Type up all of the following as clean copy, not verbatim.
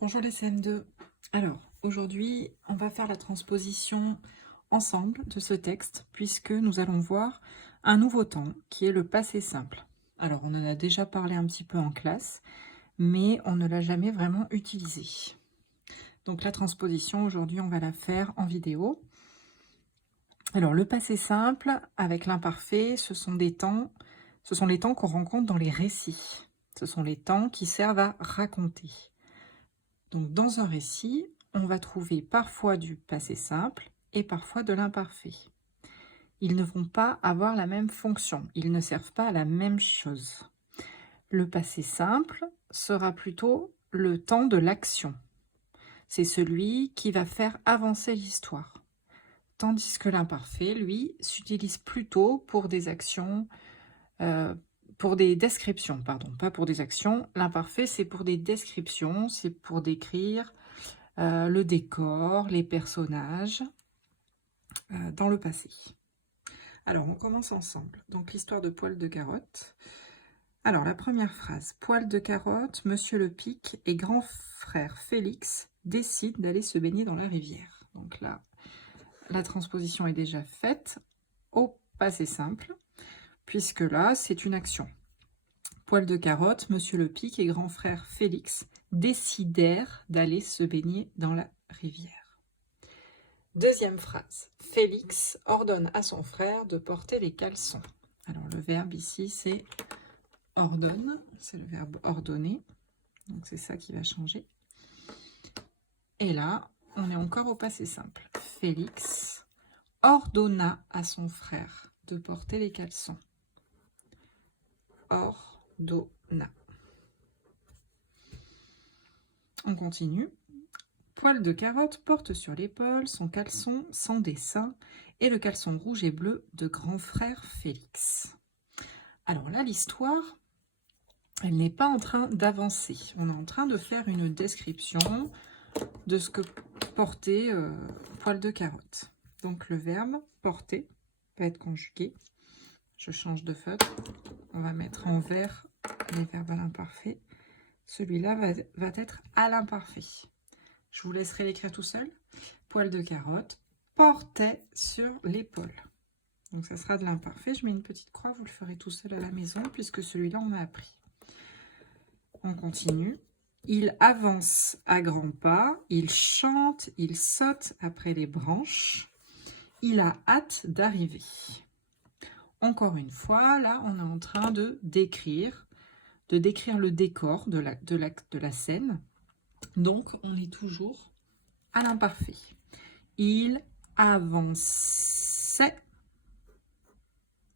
Bonjour les CM2. Alors, aujourd'hui, on va faire la transposition ensemble de ce texte puisque nous allons voir un nouveau temps qui est le passé simple. Alors, on en a déjà parlé un petit peu en classe, mais on ne l'a jamais vraiment utilisé. Donc, la transposition, aujourd'hui, on va la faire en vidéo. Alors, le passé simple avec l'imparfait, ce sont les temps qu'on rencontre dans les récits. Ce sont les temps qui servent à raconter. Donc, dans un récit, on va trouver parfois du passé simple et parfois de l'imparfait. Ils ne vont pas avoir la même fonction, ils ne servent pas à la même chose. Le passé simple sera plutôt le temps de l'action. C'est celui qui va faire avancer l'histoire. Tandis que l'imparfait, lui, s'utilise plutôt pour des actions, pour des descriptions, pardon, pas pour des actions. L'imparfait, c'est pour des descriptions, c'est pour décrire le décor, les personnages dans le passé. Alors, on commence ensemble. Donc, l'histoire de Poil de Carotte. Alors, la première phrase. Poil de Carotte, Monsieur le Pic et grand frère Félix décident d'aller se baigner dans la rivière. Donc là, la transposition est déjà faite au passé simple, puisque là, c'est une action. Poil de Carotte, Monsieur le Pic et grand frère Félix décidèrent d'aller se baigner dans la rivière. Deuxième phrase. Félix ordonne à son frère de porter les caleçons. Alors, le verbe ici, c'est ordonne. C'est le verbe ordonner. Donc, c'est ça qui va changer. Et là, on est encore au passé simple. Félix ordonna à son frère de porter les caleçons. Ordonna. On continue. Poil de Carotte porte sur l'épaule son caleçon sans dessin et le caleçon rouge et bleu de grand frère Félix. Alors là, l'histoire, elle n'est pas en train d'avancer. On est en train de faire une description de ce que portait Poil de Carotte. Donc le verbe porter va être conjugué. Je change de feutre. On va mettre en vert les verbes à l'imparfait. Celui-là va être à l'imparfait. Je vous laisserai l'écrire tout seul. Poil de Carotte portait sur l'épaule. Donc ça sera de l'imparfait. Je mets une petite croix, vous le ferez tout seul à la maison puisque celui-là on a appris. On continue. Il avance à grands pas, il chante, il saute après les branches. Il a hâte d'arriver. Encore une fois, là on est en train de décrire le décor de la scène. Donc on est toujours à l'imparfait. Il avançait.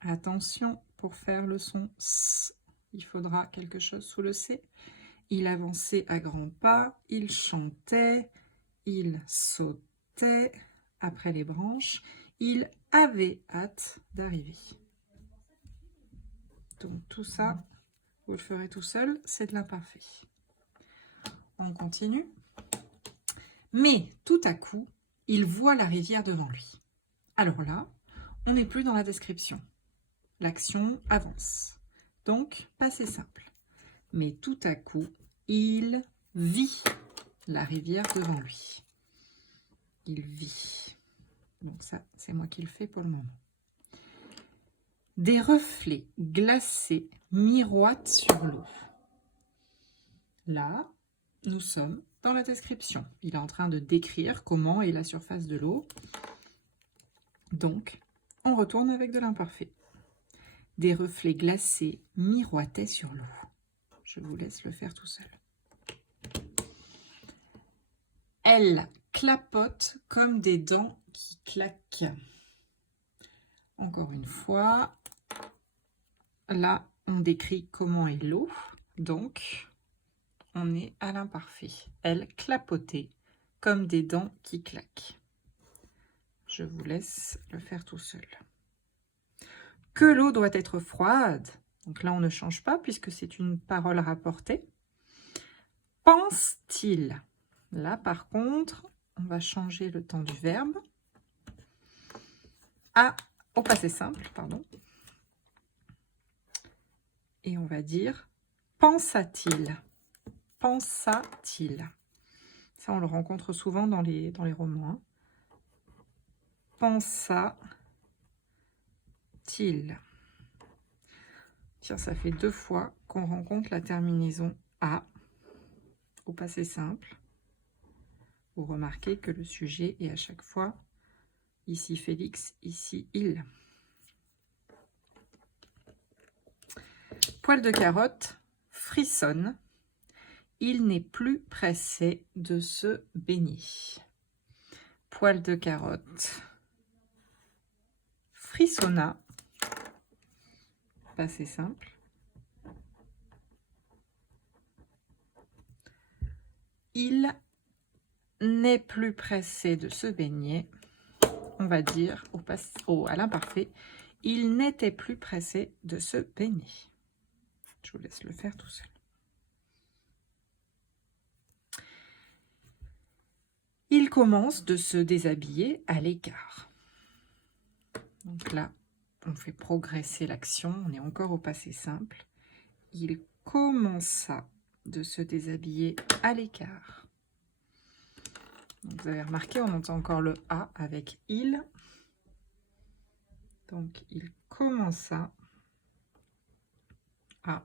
Attention, pour faire le son S, il faudra quelque chose sous le C. Il avançait à grands pas, il chantait, il sautait après les branches, il avait hâte d'arriver. Donc tout ça, vous le ferez tout seul, c'est de l'imparfait. On continue. Mais tout à coup, il voit la rivière devant lui. Alors là, on n'est plus dans la description. L'action avance. Donc, passé simple. Mais tout à coup, il vit la rivière devant lui. Il vit. Donc ça, c'est moi qui le fais pour le moment. Des reflets glacés miroitent sur l'eau. Là, nous sommes dans la description. Il est en train de décrire comment est la surface de l'eau. Donc, on retourne avec de l'imparfait. Des reflets glacés miroitaient sur l'eau. Je vous laisse le faire tout seul. Elle clapote comme des dents qui claquent. Encore une fois, là, on décrit comment est l'eau. Donc, on est à l'imparfait. Elle clapotait comme des dents qui claquent. Je vous laisse le faire tout seul. Que l'eau doit être froide. Donc là, on ne change pas puisque c'est une parole rapportée. Pense-t-il. Là, par contre, on va changer le temps du verbe au passé simple, pardon. Et on va dire pensa-t-il. Pensa-t-il. Ça, on le rencontre souvent dans les romans. Hein. Pensa-t-il. Tiens, ça fait 2 fois qu'on rencontre la terminaison A au passé simple. Vous remarquez que le sujet est à chaque fois ici Félix, ici il. Poil de carotte frissonne. Il n'est plus pressé de se baigner. Poil de carotte frissonna. Passé simple. Il n'est plus pressé de se baigner. On va dire à l'imparfait, il n'était plus pressé de se baigner. Je vous laisse le faire tout seul. Il commence de se déshabiller à l'écart. Donc là, on fait progresser l'action. On est encore au passé simple. Il commença de se déshabiller à l'écart. Vous avez remarqué, on entend encore le A avec il. Donc, il commença à...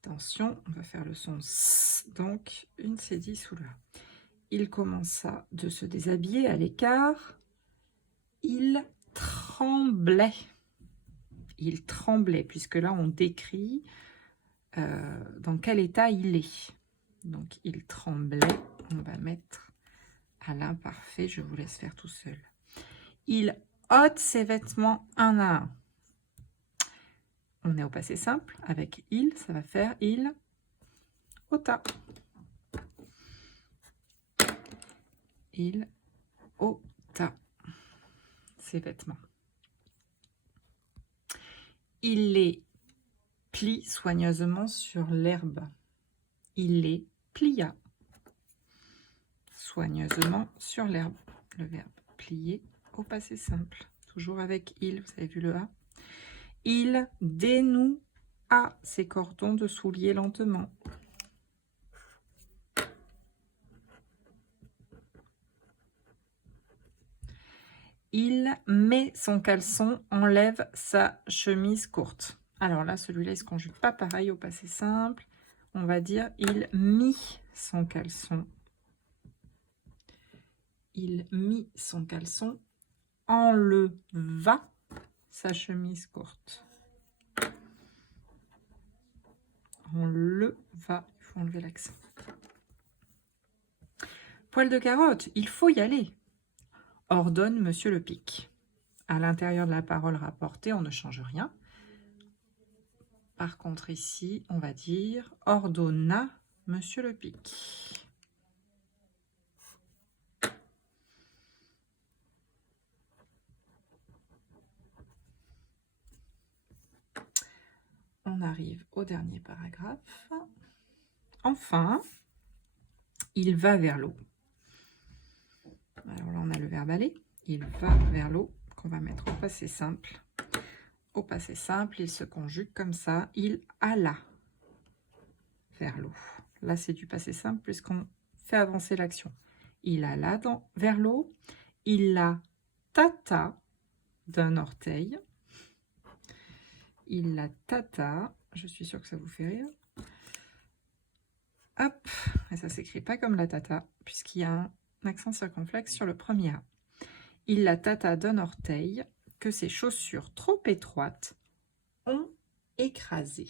Attention, on va faire le son S. Donc, une cédille sous le A. Il commença de se déshabiller à l'écart. Il tremblait. Il tremblait, puisque là, on décrit dans quel état il est. Donc, il tremblait. On va mettre à l'imparfait. Je vous laisse faire tout seul. Il ôte ses vêtements un à un. On est au passé simple. Avec il, ça va faire il ôta. Il ôta ses vêtements. Il les plie soigneusement sur l'herbe. Il les plia soigneusement sur l'herbe. Le verbe plier au passé simple. Toujours avec il, vous avez vu le A. Il dénoua ses cordons de souliers lentement. Il met son caleçon, enlève sa chemise courte. Alors là, celui-là, il ne se conjugue pas pareil au passé simple. On va dire il mit son caleçon. Il mit son caleçon, enleva sa chemise courte. Enleva, il faut enlever l'accent. Poil de carotte, il faut y aller. Ordonne Monsieur le Pic. À l'intérieur de la parole rapportée, on ne change rien. Par contre, ici, on va dire ordonna Monsieur le Pic. On arrive au dernier paragraphe. Enfin, il va vers l'eau. Alors là, on a le verbe aller. Il va vers l'eau, qu'on va mettre au passé simple. Au passé simple, il se conjugue comme ça. Il alla vers l'eau. Là, c'est du passé simple puisqu'on fait avancer l'action. Il alla vers l'eau. Il la tâta d'un orteil. Il la tâta. Je suis sûre que ça vous fait rire. Hop, et ça s'écrit pas comme la tata, puisqu'il y a un accent circonflexe sur le premier A. Il la tâta d'un orteil que ses chaussures trop étroites ont écrasé.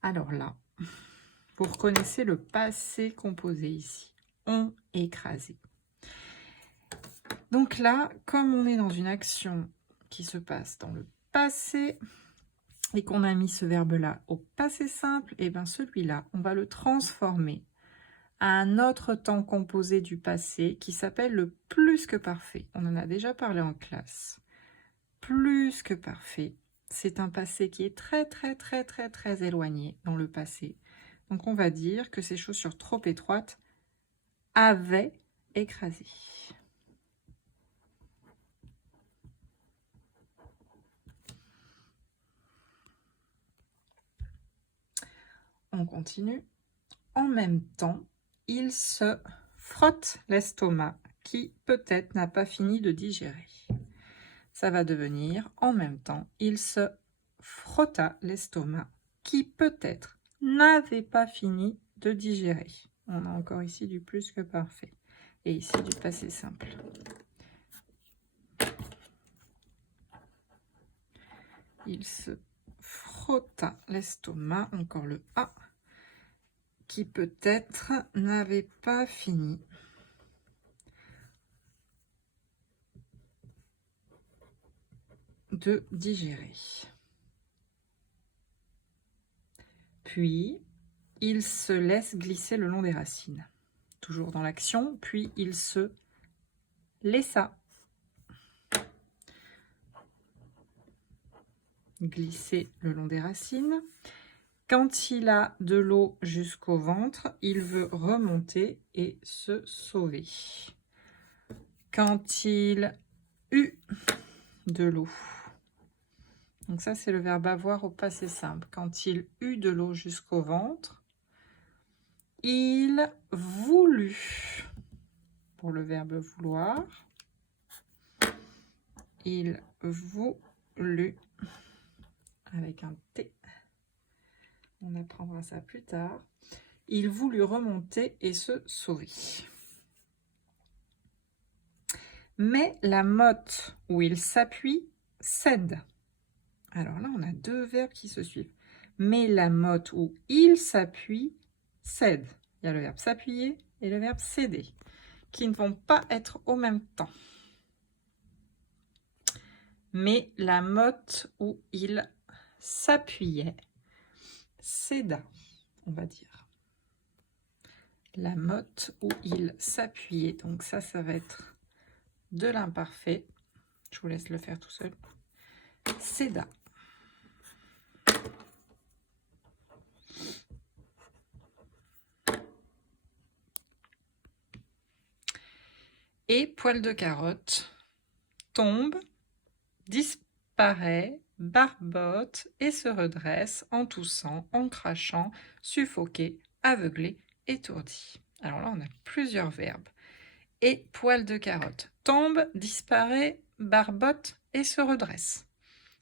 Alors là, vous reconnaissez le passé composé ici. Ont écrasé. Donc là, comme on est dans une action qui se passe dans le passé, et qu'on a mis ce verbe-là au passé simple, et bien celui-là, on va le transformer à un autre temps composé du passé qui s'appelle le plus que parfait. On en a déjà parlé en classe. Plus que parfait, c'est un passé qui est très éloigné dans le passé. Donc on va dire que ces chaussures trop étroites avaient écrasé. On continue. en même temps, il se frotte l'estomac qui peut-être n'a pas fini de digérer. Ça va devenir en même temps, il se frotta l'estomac qui peut-être n'avait pas fini de digérer. On a encore ici du plus que parfait. Et ici du passé simple. Il se frotta l'estomac, encore le A, qui peut-être n'avait pas fini de digérer. Puis, il se laisse glisser le long des racines. Toujours dans l'action, puis il se laissa glisser le long des racines. Quand il a de l'eau jusqu'au ventre, il veut remonter et se sauver. Quand il eut de l'eau. Donc ça, c'est le verbe avoir au passé simple. Quand il eut de l'eau jusqu'au ventre, il voulut. Pour le verbe vouloir, il voulut. Avec un T. On apprendra ça plus tard. Il voulut remonter et se sauver. Mais la motte où il s'appuie cède. Alors là, on a deux verbes qui se suivent. Mais la motte où il s'appuie cède. Il y a le verbe s'appuyer et le verbe céder, qui ne vont pas être au même temps. Mais la motte où il s'appuyait céda, on va dire. La motte où il s'appuyait. Donc ça va être de l'imparfait. Je vous laisse le faire tout seul. Céda. Et poil de carotte tombe, disparaît, barbote et se redresse en toussant, en crachant, suffoqué, aveuglé, étourdi. Alors là, on a plusieurs verbes. Et poil de carotte tombe, disparaît, barbote et se redresse.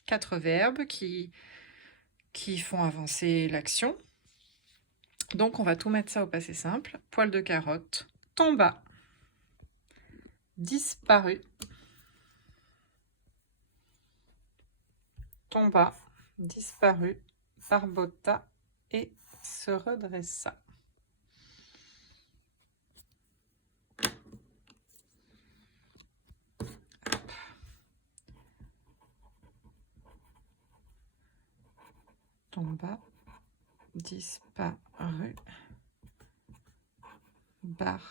4 verbes qui font avancer l'action. Donc, on va tout mettre ça au passé simple. Poil de carotte tomba, disparut, tomba, disparut, barbota et se redressa. Tomba, disparut, barbota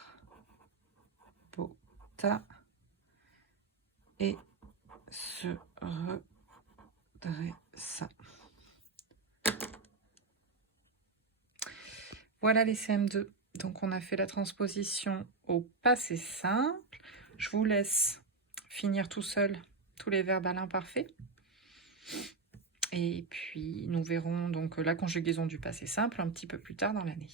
et se redressa. Voilà les CM2. Donc on a fait la transposition au passé simple. Je vous laisse finir tout seul tous les verbes à l'imparfait. Et puis nous verrons donc la conjugaison du passé simple un petit peu plus tard dans l'année.